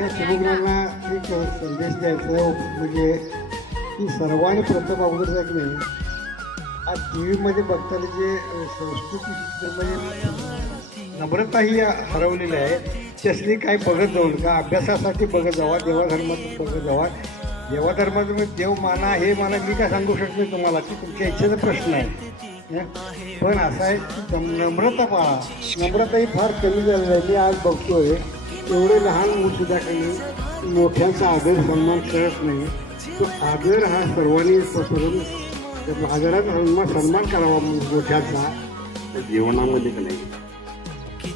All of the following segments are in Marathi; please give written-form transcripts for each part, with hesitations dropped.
त्या शिवमुलांना एक संदेश द्यायचा आहे, म्हणजे की सर्वांनी प्रथम अगोदर की नाही, आज टी व्हीमध्ये बघताना जे संस्कृती नम्रता ही हरवलेली आहे. त्यासनी काय बघत जाऊ नका, अभ्यासासाठी बघत जावा, देवाधर्मातून बघत जावा. देवाधर्मातून देव माना हे मला मी काय सांगू शकत नाही तुम्हाला, की तुमच्या इच्छेचा प्रश्न आहे. पण असं आहे की नम्रता पाळा. नम्रता ही फार कमी झालेली आहे. मी आज बघतोय एवढे लहान मुलसुद्धा काही मोठ्यांचा आदर सन्मान करत नाही. तो आदर हा सर्वांनी आदराचा सन्मान करावा मोठ्याचा जीवनामध्ये का नाही.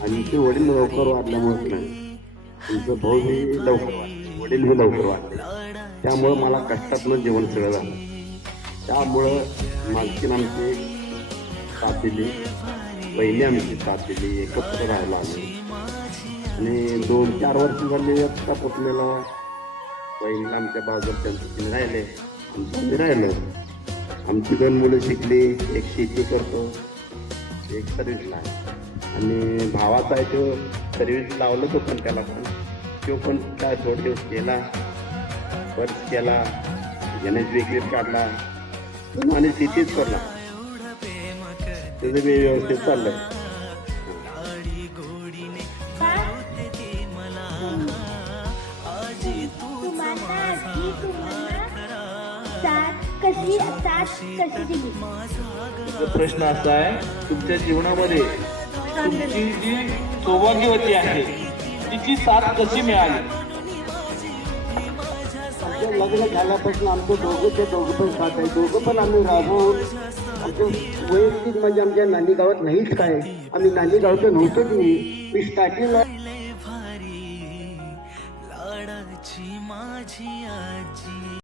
आणि ते वडील लवकर वाढल्यामुळेच नाही, तुमचं भाऊ बी लवकर वाढले, वडील बी लवकर वाढले, त्यामुळं मला कष्टातलं जेवण सगळं झालं. त्यामुळं मालकीन आमची साथ दिली, पहिली आमची साथ दिली, एकत्र राहायला आम्ही. आणि 2-4 वर्ष झाली आता पुतण्याला बहिणीला आमच्या बाजूला त्यांचं राहिले, आमचं राहिलं. आमची 2 मुलं शिकली, एक शेती करतो, एक सर्व्हिसला आहे. आणि भावाचा आहे तो सर्व्हिस लावलं तो पण, त्याला पण तो पण काय थोडे दिवस केला, वर्ष केला, गणेश विक्रीत काढला आणि शेतीच करला. त्याचं बी व्यवस्थित चाललंय. प्रश्न असा आहे, तुमच्या जीवनामध्ये तुमची जी सौभाग्यवती आहे तिची साथ कशी मिळाली? आमचं लग्न झाल्यापासून आमचं दोघं पण साथ आहे. दोघं पण आम्ही राबवून आमचं वैयक्तिक म्हणजे आमच्या नांदी गावात नाहीच काय, आम्ही नांदी गावचं नव्हतंच. मी स्टार्टिंगला लाडाची माझी आजी.